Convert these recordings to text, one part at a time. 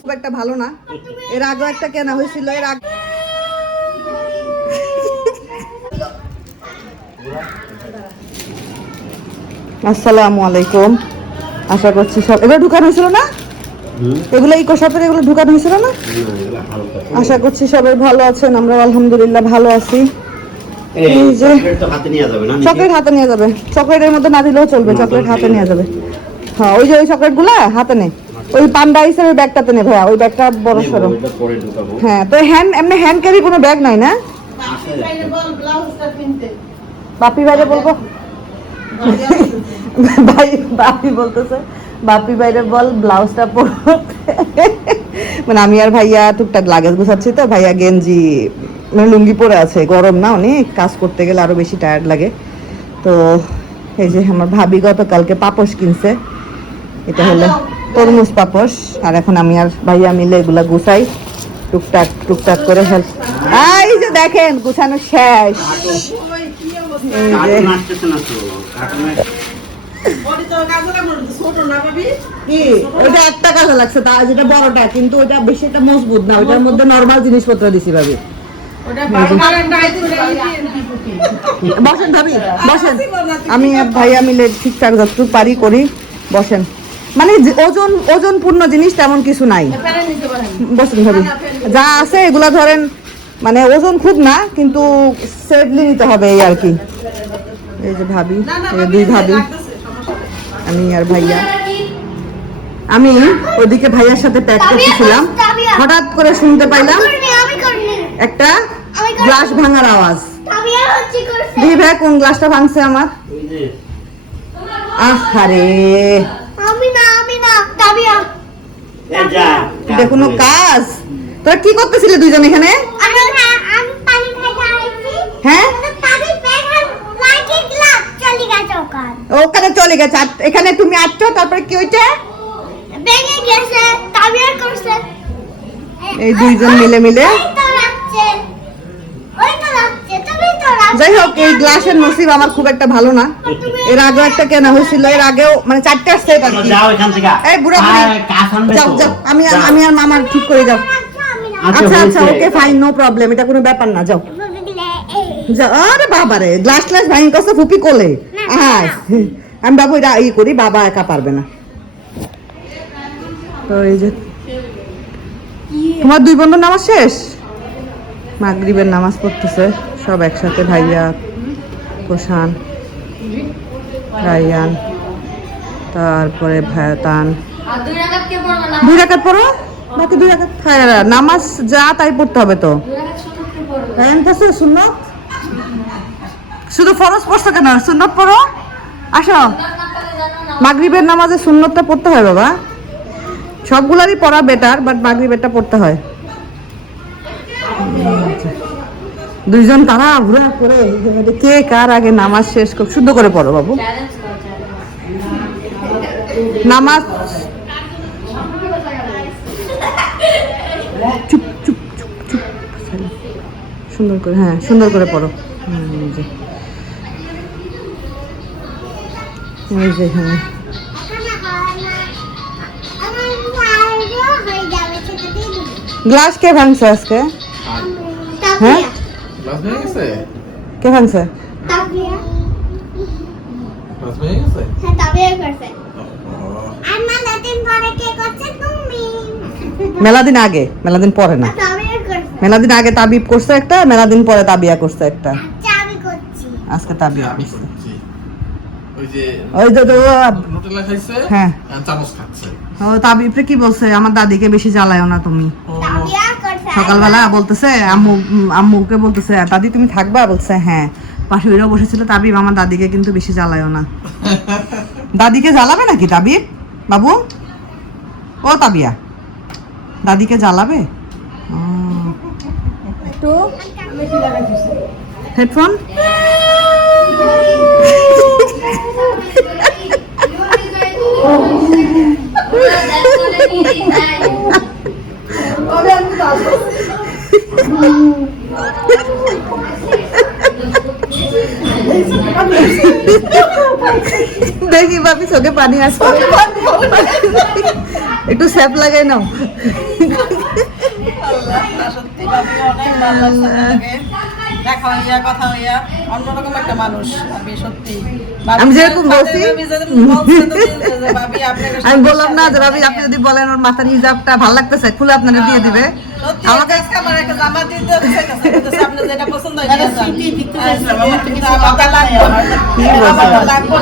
খুব একটা ভালো না। এর আগেও একটা কেনা হয়েছিল এর আগে আসসালামু আলাইকুম। আশা করছি সব এগুলো ঢুকানো হয়েছিল না? এগুলো ইকো শপের এগুলো ঢুকানো হয়েছিল না? আশা করছি সবাই ভালো আছেন আমরা আলহামদুলিল্লাহ ভালো আছি। এই যে হাতে নিয়ে যাবে চকলেট হাতে নিয়ে যাবে। চকলেটের মধ্যে না দিলেও চলবে চকলেট হাতে নিয়ে যাবে। হ্যাঁ ওই যে ওই চকলেটগুলা হাতে নে। ওই পান্ডা আইসের ওই ব্যাগটাতে নে ভাইয়া ওই ব্যাগটা বড় ঢুকাবো। হ্যাঁ তো হ্যান্ড এমনি হ্যান্ড ক্যারি কোনো ব্যাগ নাই না? বাপি ভাইরে বলব? ভাই বাপি বলতেছে বাপি ভাইরে বল ব্লাউজটা পরতে। মানে আমি আর ভাইয়া টুকটাক লাগেজ গুছাচ্ছি তো ভাইয়া গেঞ্জি মানে লুঙ্গি পরে আছে গরম না অনেক কাজ করতে গেলে আরও বেশি টায়ার্ড লাগে। তো এই যে আমার ভাবি গতকালকে পাপোশ কিনছে। এটা হলো তরমুজ পাপোশ। আর এখন আমি আর ভাইয়া মিলে এগুলা গুছাই। টুকটাক টুকটাক করে হেল্প। এই যে দেখেন গুছানো শেষ। এই যে ওটা একটা লাগছে তা যেটা বড়টা কিন্তু ওটা বেশি একটা মজবুত না ওটার মধ্যে নরমাল জিনিসপত্র দিছি ভাবি। বসেন ভাবি বসেন। আমি আর ভাইয়া মিলে ঠিকঠাক যতটুকু পারি করি। বসেন। মানে যে- ওজন ওজনপূর্ণ জিনিস তেমন কিছু নাই। বসুন ভাবি। যা আছে এগুলা ধরেন মানে ওজন খুব না কিন্তু সেফলি নিতে হবে এই আর কি। এই যে ভাবি দুই ভাবি। আমি আর ভাইয়া। আমি ওদিকে ভাইয়ার সাথে প্যাক করতেছিলাম। হঠাৎ করে শুনতে পাইলাম একটা গ্লাস ভাঙার আওয়াজ। আমি আর হচ্ছে করছে। দিদি ভাই কোন গ্লাসটা ভাঙছে আমার? ওই যে আহারে আমি না আমি না তাবিয়া এ যা এটা কোনো কাজ? তোরা কি করতেছিলে দুইজন এখানে? আমি আমি পানি খাইতে আইছি। হ্যাঁ? ওখান। চলে গেছে। এখানে তুমি আটছো তারপরে কি হইছে গেছে করছে। এই দুইজন মিলে মিলে? যাই হোক এই গ্লাসের নসিব আমার খুব একটা ভালো না। এর আগেও একটা কেনা হয়েছিল এর আগেও মানে চারটা সেট আর কি যাও এখান থেকে। এই বুড়া যাও যাও আমি আর আমি আর মামার ঠিক করে যাও। আচ্ছা, আচ্ছা আচ্ছা ওকে ফাইন নো প্রবলেম এটা কোনো ব্যাপার না যাও। আরে বাবা রে গ্লাস গ্লাস ভাঙি কষ্ট ফুপি কোলে? হ্যাঁ আমি বাবু এটা ই করি বাবা একা পারবে না। তো এই যে তোমার দুই বন্ধুর নামাজ শেষ? মাগরিবের নামাজ পড়তেছে। সব একসাথে ভাইয়া কোষান রাইয়ান তারপরে ভায়াতান দুই রাকাত পড়ো? বাকি দুই হ্যাঁ নামাজ যা তাই পড়তে হবে তো। রায়ান সুন্নত? শুধু ফরজ পড়ছো কেন? সুন্নত পড়ো? আসো। মাগরিবের নামাজে সুন্নতটা পড়তে হয় বাবা। সবগুলারই পড়া বেটার বাট মাগরিবেরটা পড়তে হয়। দুইজন তারা ঘুরা করে কে কার আগে নামাজ শেষ কর শুদ্ধ করে পড়ো বাবু। নামাজ চুপ চুপ চুপ চুপ সুন্দর করে হ্যাঁ সুন্দর করে পড়ো। যে। হ্যাঁ গ্লাস কে ভাঙছে আজকে? হ্যাঁ। ক্লাস হয়ে গেছে? কে ভাঙছে? ক্লাস হয়ে গেছে? হ্যাঁ তাবিয়া করছে। পরে কে করছে তুমি? মেলা দিন আগে মেলা দিন পরে না। তাবিয়া করছে। মেলা দিন আগে তাবিব করছে একটা মেলা দিন পরে তাবিয়া করছে একটা। আচ্ছা আমি করছি। আজকে তাবিয়া করছে। ওই যে ওই যে তো নুটেলা হ্যাঁ। তাবিবরে কি বলছে? আমার দাদিকে বেশি জ্বালায়ও না তুমি। সকালবেলা বলতেছে আম্মু আম্মুকে বলতেছে দাদি তুমি থাকবা? বলছে হ্যাঁ। পাশে ওইরাও বসেছিল তাবিব আমার দাদিকে কিন্তু বেশি জ্বালায়ও না। দাদিকে জ্বালাবে নাকি তাবিব? বাবু? ও তাবিয়া। দাদিকে জ্বালাবে? ও। একটু। হেডফোন? দেখি বাপি চোখে পানি আসছে একটু স্যাপ লাগাই নাও আল্লাহ, সত্যি ভাবি অনেক ভালো লাগছে আপনাকে। দেখা হইয়া কথা হইয়া অন্যরকম একটা মানুষ। আমি সত্যি আমি যেরকম বলছি। বললাম না যে ভাবি আপনি যদি বলেন ওর মাথার হিজাবটা ভালো লাগতেছে খুলে আপনারা দিয়ে দিবে। সত্যি আমাকে আজকে আমার একটা জামা দিতে হচ্ছে আপনি যেটা পছন্দ হয় আমার লাগবে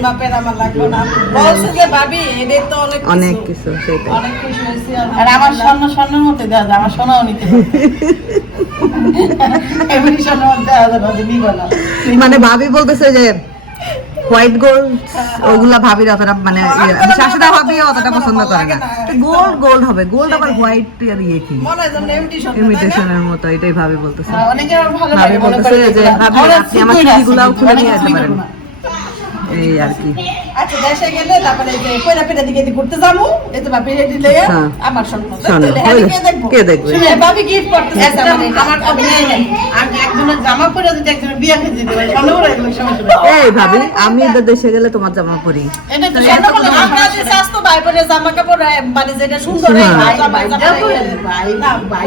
না। আমার লাগবে না বলছে যে ভাবি এদের তো অনেক অনেক কিছু অনেক হয়েছি আর আমার স্বর্ণ স্বর্ণের মধ্যে দেওয়া যায় আমার সোনাও নিতে এমনি স্বর্ণের মধ্যে দেওয়া যাবে নিব না। মানে ভাবি বলতেছে যে হোয়াইট গোল্ড ওগুলা ভাবির অতটা মানে ইয়ে- শাশুড়া ভাবি অতটা পছন্দ করে না। গোল্ড গোল্ড হবে। গোল্ড আবার হোয়াইট আর ইয়ে কি? মনে হয় ইমিটেশনের মতো এটাই ভাবে বলতেছে। ভাবে লাগে মনে বলতেছে করে যে আপনি আমার আসি, খুলে নিয়ে আসতে পারেন। এই আর কি আচ্ছা দেশে গেলে তারপরে কইরা পেটা দিকে ঘুরতে যাব তো রেডি হ্যাঁ। আমার হইল। কে দেখব গিফট আমার নাই। আমি একজনের জামা পরে যদি একজনের বিয়ে দিতে পারি সমস্যা এই ভাবি আমি দেশে গেলে তোমার জামা পরি এটা তো আমরা যে স্বাস্থ্য জামা কাপড় মানে যেটা সুন্দর হ্যাঁ। ভাই ভাই, না, ভাই।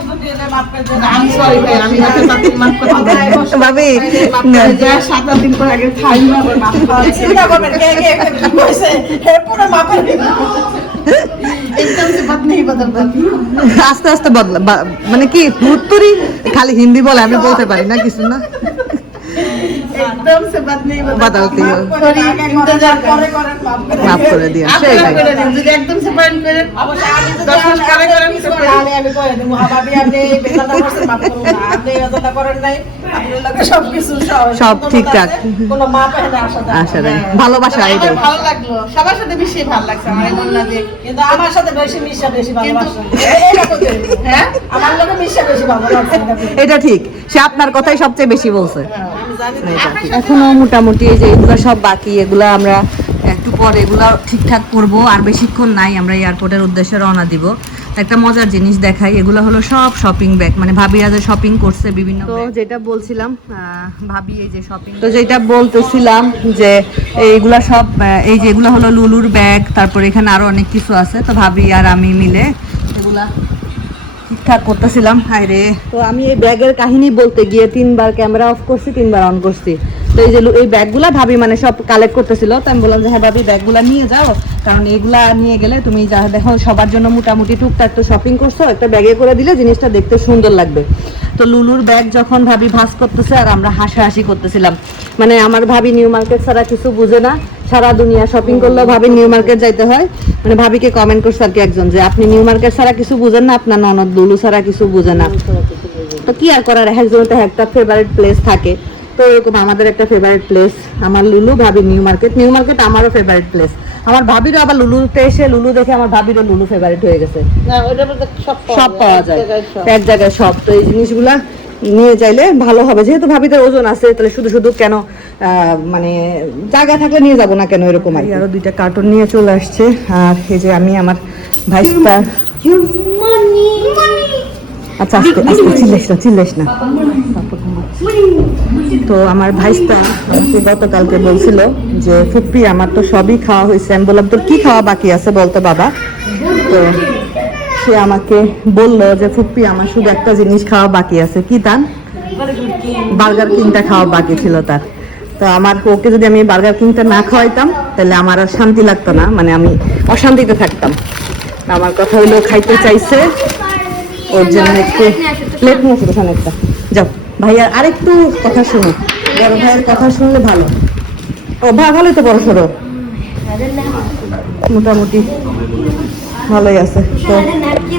আস্তে আস্তে বদলা মানে কি উত্তরই খালি হিন্দি বলে আমি বলতে পারি না, কিছু না। নেই ইন্তজার করে করেন মাফ করে দিন যদি একদম করেন অবশ্যই আমি করে করেন সে আমি কই দেব আপনি বেতনটা মাফ করুন আপনি করেন নাই সব ঠিকঠাক। কোনো আশা নাই হ্যাঁ। ভালোবাসা ভালো লাগল। সবার সাথে বেশি ভালো লাগছে আমার না কিন্তু আমার সাথে বেশি মিশা বেশি ভালোবাসা। হ্যাঁ? আমার মিশা বেশি ভালো লাগছে এটা ঠিক। সে আপনার কথাই সবচেয়ে বেশি বলছে। হ্যাঁ, আমি জানি। এখনও মোটামুটি এই যে এগুলো সব বাকি এগুলো আমরা একটু পরে এগুলো ঠিকঠাক করব আর বেশিক্ষণ নাই আমরা এয়ারপোর্টের উদ্দেশ্যে রওনা দিব। একটা মজার জিনিস দেখাই এগুলো হলো সব শপিং ব্যাগ মানে ভাবিরা যে শপিং করছে বিভিন্ন তো যেটা বলছিলাম ভাবি এই যে শপিং তো যেটা বলতেছিলাম যে এইগুলা সব এই যে এগুলো হলো লুলুর ব্যাগ তারপর এখানে আরও অনেক কিছু আছে তো ভাবি আর আমি মিলে এগুলা ঠিকঠাক করতেছিলাম হায় রে তো আমি এই ব্যাগের কাহিনী বলতে গিয়ে তিনবার ক্যামেরা অফ করছি, তিনবার অন করছি। তো এই যে এই ব্যাগগুলা ভাবি মানে সব কালেক্ট করতেছিল, তো আমি বললাম যে হ্যাঁ ভাবি, ব্যাগগুলা নিয়ে যাও। কারণ এগুলা নিয়ে গেলে তুমি যা দেখো, সবার জন্য মোটামুটি টুকটাক তো শপিং করছ, একটা ব্যাগে করে দিলে জিনিসটা দেখতে সুন্দর লাগবে। তো লুলুর ব্যাগ যখন ভাবি ভাস করতেছে, আর আমরা হাসাহাসি করতেছিলাম। মানে আমার ভাবি নিউ মার্কেট ছাড়া কিছু বুঝে না সারা দুনিয়া শপিং করলেও ভাবি নিউ মার্কেট যাইতে হয়। মানে ভাবিকে কমেন্ট করছে আর কি একজন যে আপনি নিউ মার্কেট ছাড়া কিছু বুঝেন না? আপনার ননদ লুলু ছাড়া কিছু বুঝে না। তো কি আর করার? একজন তো একটা ফেভারিট প্লেস থাকে। তো এরকম আমাদের একটা ফেভারিট প্লেস আমার লুলু ভাবি নিউ মার্কেট নিউ মার্কেট আমারও ফেভারিট প্লেস আমার ভাবিরও আবার লুলুতে এসে লুলু দেখে আমার ভাবিরও লুলু ফেভারিট হয়ে গেছে। সব পাওয়া যায়। এক জায়গায় সব। তো এই জিনিসগুলা নিয়ে যাইলে ভালো হবে যেহেতু ভাবিদের ওজন আছে তাহলে শুধু শুধু কেন মানে জায়গা থাকলে নিয়ে যাব না কেন এরকম আর আরও দুইটা কার্টুন নিয়ে চলে আসছে আর এই যে আমি আমার ভাইস্তা আচ্ছা আস্তে আস্তে চিল্লাইস না চিল্লাইস না তো আমার আমাকে গতকালকে বলছিল যে ফুপ্পি আমার তো সবই খাওয়া হয়েছে আমি বললাম তোর কি খাওয়া বাকি আছে বলতো বাবা তো সে আমাকে বলল যে, ফুপ্পি, আমার শুধু একটা জিনিস খাওয়া বাকি আছে। কি তান বার্গার কিংটা খাওয়া বাকি ছিল তার। তো আমার ওকে যদি আমি বার্গার কিংটা না খাওয়াইতাম, তাহলে আমার আর শান্তি লাগতো না মানে আমি অশান্তিতে থাকতাম। আমার কথা হইল, খাইতে চাইছে। ওর জন্য একটু প্লেট নিয়ে আসো ওখানে একটা। যাও, ভাইয়ার আরেকটু কথা শুনো। বড় ভাইয়ের কথা শুনলে ভালো। ও ভালোই তো বড় সড়ো মোটামুটি। ভালোই আছে। তো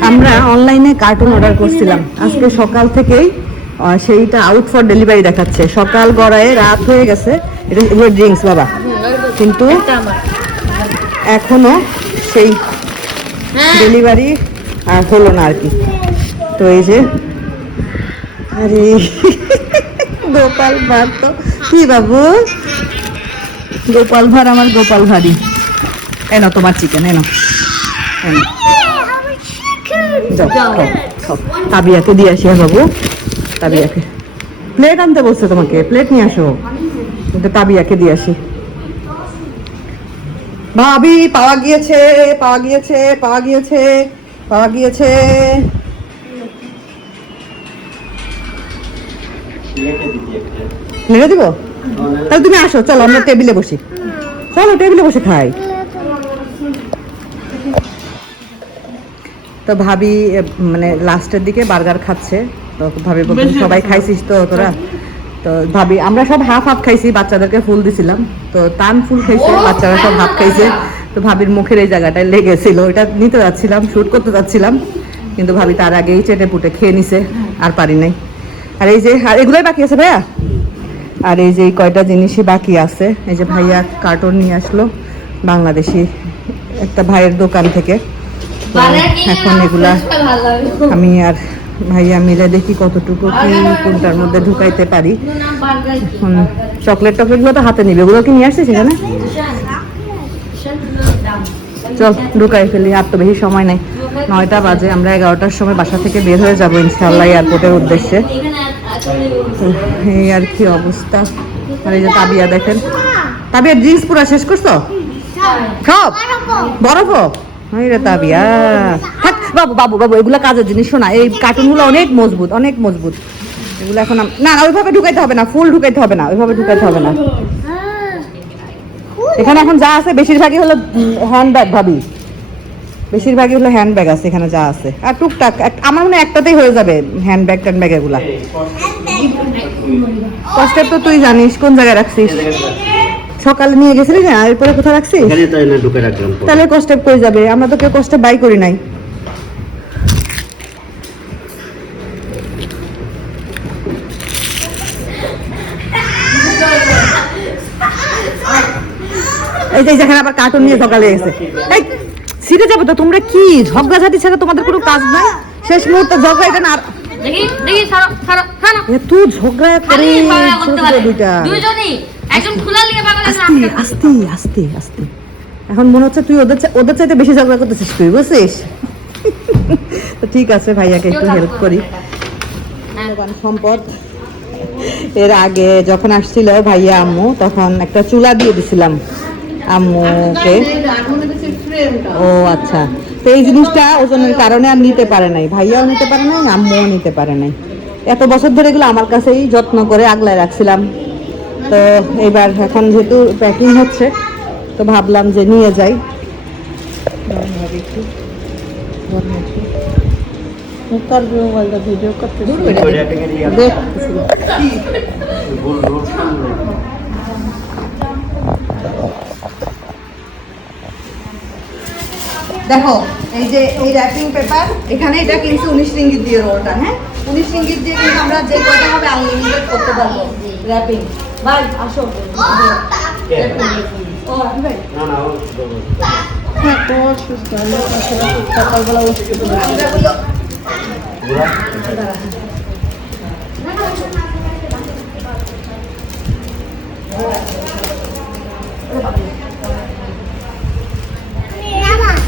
আমরা অনলাইনে কার্টুন অর্ডার করছিলাম। আজকে সকাল থেকেই সেইটা আউট ফর ডেলিভারি দেখাচ্ছে। সকাল গড়ায় রাত হয়ে গেছে। এটা ড্রিঙ্কস বাবা। কিন্তু এখনও সেই ডেলিভারি আর হলো না আর কি। তো এই যে, আরে, গোপাল ভাঁড় তো। কি বাবু? গোপাল ভাঁড় আমার গোপাল ভাঁড়ি এনো তোমার চিকেন এনো। যাও খাও খাও। তাবিয়াকে দিয়ে আসি হ্যাঁ বাবু। তাবিয়াকে। প্লেট আনতে বলছে তোমাকে। প্লেট নিয়ে আসো। তাবিয়াকে দিয়ে আসি। ভাবি পাওয়া গিয়েছে পাওয়া গিয়েছে পাওয়া গিয়েছে পাওয়া গিয়েছে। মেরে দিব তাহলে তুমি আসো চলো আমরা টেবিলে বসি। চলো টেবিলে বসে খাই। তো ভাবি মানে লাস্টের দিকে বার্গার খাচ্ছে। তো ভাবি সবাই খাইছিস তো তোরা? তো ভাবি আমরা সব হাফ হাফ খাইছি বাচ্চাদেরকে ফুল দিছিলাম। তো তান ফুল খাইছে বাচ্চারা সব হাফ খাইছে। তো ভাবির মুখের এই জায়গাটায় লেগেছিল। ওইটা নিতে যাচ্ছিলাম শুট করতে যাচ্ছিলাম। কিন্তু ভাবি তার আগেই চেটে পুটে খেয়ে নিছে আর পারি নাই। আর এই যে আর এগুলোই বাকি আছে ভাইয়া? আর এই যে কয়টা জিনিসই বাকি আছে। এই যে ভাইয়া কার্টুন নিয়ে আসলো বাংলাদেশি একটা ভাইয়ের দোকান থেকে। তো এখন এগুলা আমি আর ভাইয়া মিলে দেখি কতটুকু কি কোনটার মধ্যে ঢুকাইতে পারি। এখন চকলেট টকলেটগুলো তো হাতে নিবে। ওগুলো কি নিয়ে আসছে সেখানে চল ঢুকাই ফেলি আর তো বেশি সময় নাই। নয়টা বাজে আমরা এগারোটার সময় বাসা থেকে বের হয়ে যাব ইনশাল্লাহ এয়ারপোর্টের উদ্দেশ্যে। এই আর কি অবস্থা। আর এই যে তাবিয়া দেখেন। তাবিয়া ড্রিঙ্কস পুরো শেষ করছ? সব বরফও? তাবিয়া। থাক বাবু বাবু বাবু এগুলো কাজের জিনিস শোনা। এই কার্টুনগুলো অনেক মজবুত অনেক মজবুত। এগুলো এখন না না ওইভাবে ঢুকাইতে হবে না ফুল ঢুকাইতে হবে না ওইভাবে ঢুকাইতে হবে না। এখানে এখন যা আছে বেশিরভাগই হলো হ্যান্ডব্যাগ ভাবি। বেশিরভাগই হলো হ্যান্ডব্যাগ আছে এখানে যা আছে। আর টুকটাক আমার মনে হয় একটাতেই হয়ে যাবে হ্যান্ডব্যাগ ট্যান্ডব্যাগ এগুলা। কষ্টের তো তুই জানিস কোন জায়গায় রাখছিস? সকালে নিয়ে গেছিলি না? এরপরে কোথায় রাখছিস? এখানে তো এনে ঢুকে রাখলাম তাহলে কষ্টে কই যাবে। আমরা তো কেউ কষ্টে বাই করি নাই। এই যে যেখানে আবার কার্টুন নিয়ে সকালে এই যাব তো? তোমরা কি? ঝগড়াঝাটি ছাড়া তোমাদের কোনো কাজ নাই? শেষ মুহূর্তে ঝগড়া এটা আর দেখি দেখি এত ঝগড়া করে দুইটা। দুইজনই। আস্তে আস্তে আস্তে আস্তে। এখন মনে হচ্ছে তুই ওদের ওদের চাইতে বেশি ঝগড়া করতেছিস তুই বুঝছিস? তো ঠিক আছে ভাইয়াকে একটু হেল্প করি। সম্পদ। এর আগে যখন আসছিল ভাইয়া আম্মু তখন একটা চুলা দিয়ে দিছিলাম আম্মুকে। ও আচ্ছা। তো এই জিনিসটা ওজনের কারণে আর নিতে পারে নাই। ভাইয়াও নিতে পারে নাই আম্মুও নিতে পারে নাই। এত বছর ধরে এগুলো আমার কাছেই যত্ন করে আগলায় রাখছিলাম। তো এবার এখন যেহেতু প্যাকিং হচ্ছে তো ভাবলাম যে নিয়ে যাই। দেখ এই যে এই র্যাপিং পেপার এখানে এটা কিনছি উনিশ রিঙ্গিত দিয়ে রোলটা হ্যাঁ? উনিশ রিঙ্গিত দিয়ে কিন্তু আমরা যে কয়টা হবে আনলিমিটেড করতে পারব র্যাপিং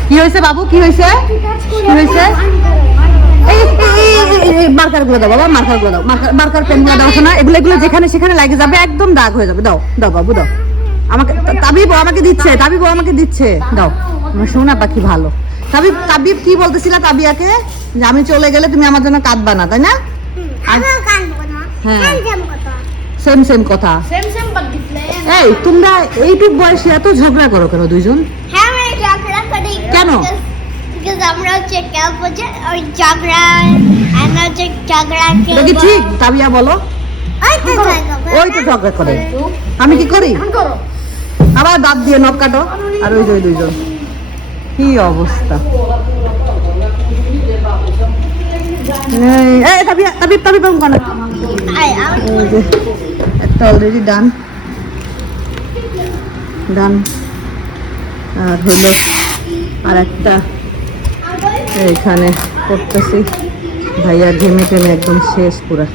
কি হয়েছে বাবু? কি হয়েছে? কি হয়েছে? মার্কারগুলো দাও বাবা মার্কারগুলো দাও মার্কার পেনগুলো দাও না এগুলো এগুলো যেখানে সেখানে লাগে যাবে একদম দাগ হয়ে যাবে। দাও দাও বাবু দাও। আমাকে তাবিব আমাকে দিচ্ছে তাবিব আমাকে দিচ্ছে। দাও। সোনা পাখি ভালো। তাবিব তাবিব কি বলতেছিল তাবিয়াকে? যে আমি চলে গেলে তুমি আমার জন্য কাঁদবা না তাই না? হ্যাঁ। সেম সেম কথা। এই তোমরা এইটুক বয়সে এত ঝগড়া করো কেন দুইজন? হ্যাঁ কেন? বিকজ আমরা হচ্ছে ওই ঝগড়া আমরা হচ্ছে কি ঠিক? তাবিয়া বলো। ওই তো ঝগড়া করে। আমি কি করি? আবার দাঁত দিয়ে নখ কাটো। আর ওই যে দুইজন কি অবস্থা? এই, তাবিয়া যে একটা অলরেডি ডান ডান আর হলো আর একটা এইখানে করতেছি। ভাইয়া ঘেমে টেমে একদম শেষ পুরা।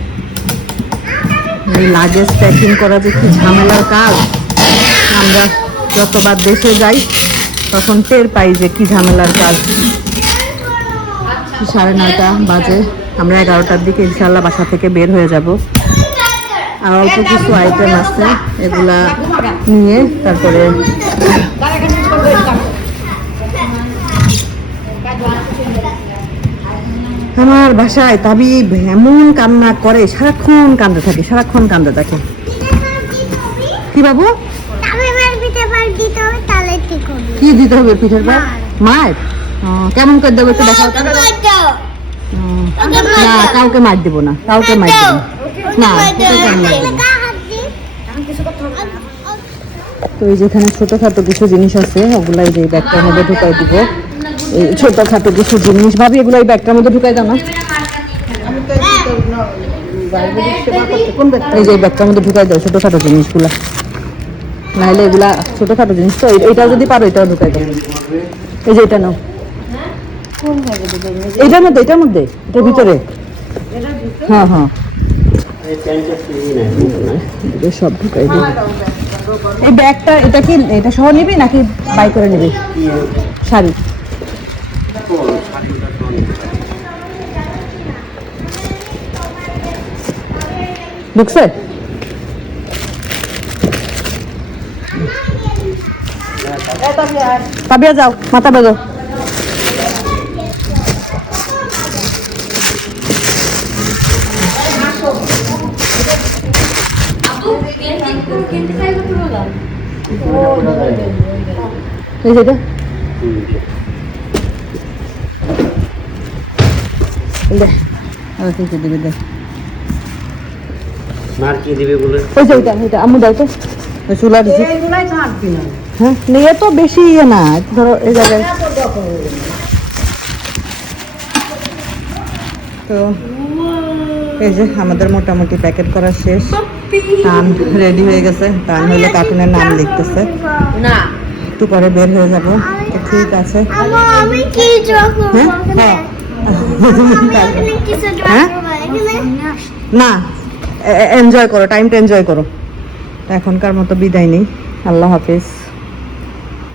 এই লাগেজ প্যাকিং করা যে কি ঝামেলার কাজ। আমরা যতবার দেশে যাই, তখন টের পাই যে কি ঝামেলার কাজ। সাড়ে নয়টা বাজে, আমরা এগারোটার দিকে ইনশাল্লাহ বাসা থেকে বের হয়ে যাব। আর অল্প কিছু আইটেম আছে, এগুলা নিয়ে তারপরে আমার বাসায় তাবিব এমন কান্না করে সারাক্ষণ কান্দে থাকে সারাক্ষণ কান্দে থাকে। কি বাবু? কি দিতে হবে পিঠের পর মার। কেমন করে দেবো একটু দেখাও। না কাউকে মার দিব না কাউকে মার দিব না? তো এই যেখানে ছোটখাটো কিছু জিনিস আছে ওগুলো এই যে এই ব্যাগটার মধ্যে ঢুকাই দিব। এই ছোটখাটো কিছু জিনিস। ভাবি, এগুলো এই ব্যাগটার মধ্যে ঢুকাই দাও না। এই যে ব্যাগটার মধ্যে ঢুকাই দাও, ছোটখাটো জিনিসগুলো। নাহলে এগুলা ছোটখাটো জিনিস তো এইটাও যদি পারো, এটাও ঢুকাই দাও। এই যে এটা নাও। এইটার মধ্যে এটার মধ্যে? এটার ভিতরে? হ্যাঁ হ্যাঁ। সব ঢুকাই দিই। এই ব্যাগটা, এটা কি এটা সহ নিবি নাকি বাই করে নিবি? শাড়ি। ঢুকছে তাবিয়া যাও মাথা বেজো এই যেটা দে। আর কি দিবি দে। মার কি দিবে বলে? ওই যে ওইটা ওইটা আম্মু দাও তো। ওই চুলা দিছি। হ্যাঁ নিয়ে তো বেশি ইয়ে না ধরো এই জায়গায়। তো এই যে আমাদের মোটামুটি প্যাকেট করা শেষ। টান রেডি হয়ে গেছে। টান হলে কার্টুনের নাম লিখতেছে। না। একটু পরে বের হয়ে যাব। ঠিক আছে। হ্যাঁ? হ্যাঁ। হ্যাঁ? না এনজয় করো টাইমটা এনজয় করো এখনকার মতো বিদায় নেই আল্লাহ হাফিজ